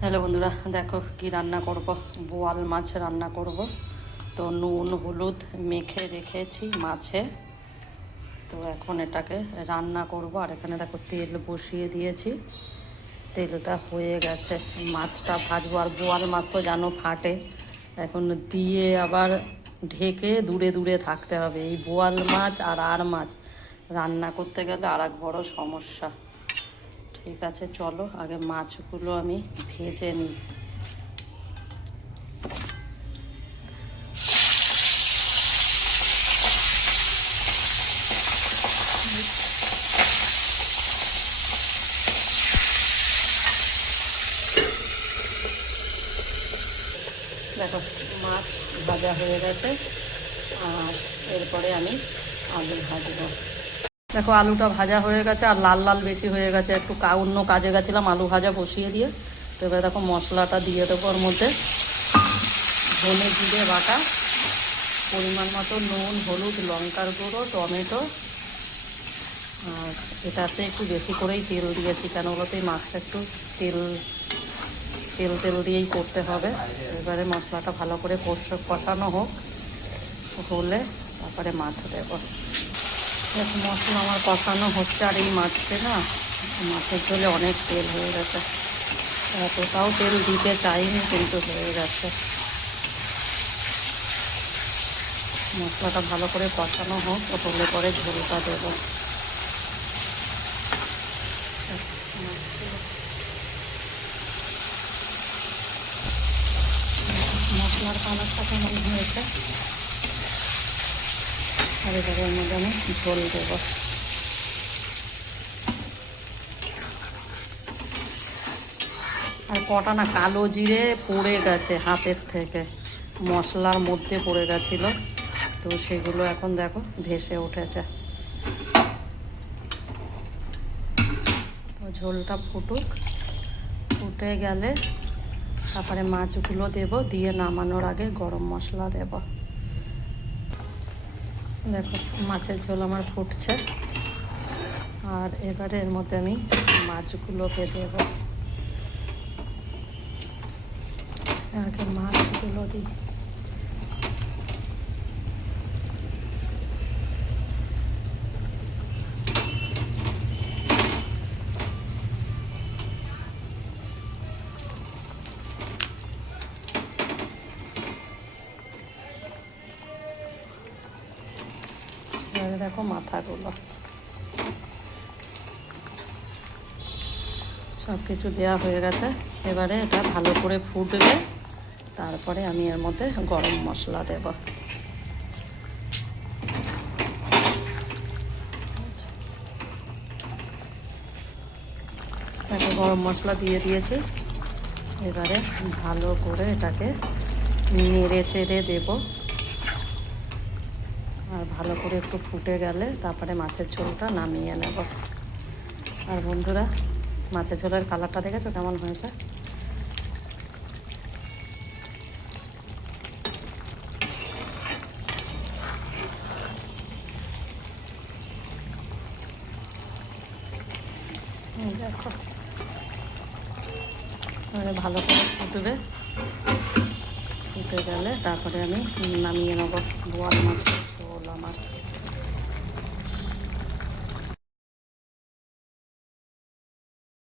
Hello বন্ধুরা, দেখো কি রান্না করব। বোয়াল মাছ রান্না করব। তো নুন, হলুদ মেখে রেখেছি মাছে। তো এখন এটাকে রান্না করব। আর এখানে দেখো তেল বসিয়ে দিয়েছি। তেলটা হয়ে গেছে। মাছটা ভাজবো। আর বোয়াল মাছ তো জানো ফাটে। এখন দিয়ে আবার ঢেকে দূরে দূরে থাকতে হবে। এই বোয়াল মাছ আর আর মাছ রান্না করতে গেলে আর এক বড় সমস্যা। ঠিক আছে, চলো। আগে মাছগুলো আমি ভেজে নিই। দেখো, মাছ ভাজা হয়ে গেছে। আর এরপরে আমি আলু ভাজবো। দেখো, আলুটা ভাজা হয়ে গেছে, আর লাল লাল বেশি হয়ে গেছে। একটু কা, অন্য কাজে গেছিলাম, আলু ভাজা বসিয়ে দিয়ে। তো এবার দেখো, মশলাটা দিয়ে দেবো ওর মধ্যে। ধনে জিরে বাটা, পরিমাণ মতো নুন, হলুদ, লঙ্কার গুঁড়ো, টমেটো। আর এটাতে একটু বেশি করেই তেল দিয়েছি, কেন এই মাছটা একটু তেল তেল তেল দিয়েই করতে হবে। এবারে মশলাটা ভালো করে কষ- কষানো হোক, হলে তারপরে মাছ দেবো। দেখ মশলা, আমার কষানো হচ্ছে আর এই মাছটা না, মাছের ঝোলে অনেক তেল হয়ে গেছে। এতটাও তেল দিতে চাইনি, কিন্তু হয়ে গেছে। মশলাটা ভালো করে কষানো হোক হলে পরে ঝোলটা দেবো। মশলার কালারটা কেমন হয়েছে? আর এর মধ্যে আমি ঝোল দেবো। আর কটা না কালো জিরে পড়ে গেছে হাতের থেকে, মশলার মধ্যে পড়ে গেছিল। তো সেগুলো এখন দেখো ভেসে উঠেছে। তো ঝোলটা ফুটুক, ফুটে গেলে তারপরে মাছগুলো দেব, দিয়ে নামানোর আগে গরম মশলা দেব। দেখো, মাছের ঝোল আমার ফুটছে। আর এবারে এর মধ্যে আমি মাছগুলোকে দেব। আগে মাছগুলো দিই। এবারে দেখো মাথাগুলো। সব কিছু দেওয়া হয়ে গেছে। এবারে এটা ভালো করে ফুটবে। তারপরে আমি এর মধ্যে গরম মশলা দেব। দেখো গরম মশলা দিয়ে দিয়েছি। এবারে ভালো করে এটাকে নেড়ে চেড়ে দেবো। আর ভালো করে একটু ফুটে গেলে তারপরে মাছের ঝোলটা নামিয়ে নেব। আর বন্ধুরা, মাছের ঝোলের কালারটা দেখেছ কেমন হয়েছে? ভালো করে ফুটবে। ফুটে গেলে তারপরে আমি নামিয়ে নেব বোয়াল ঝোল আমার।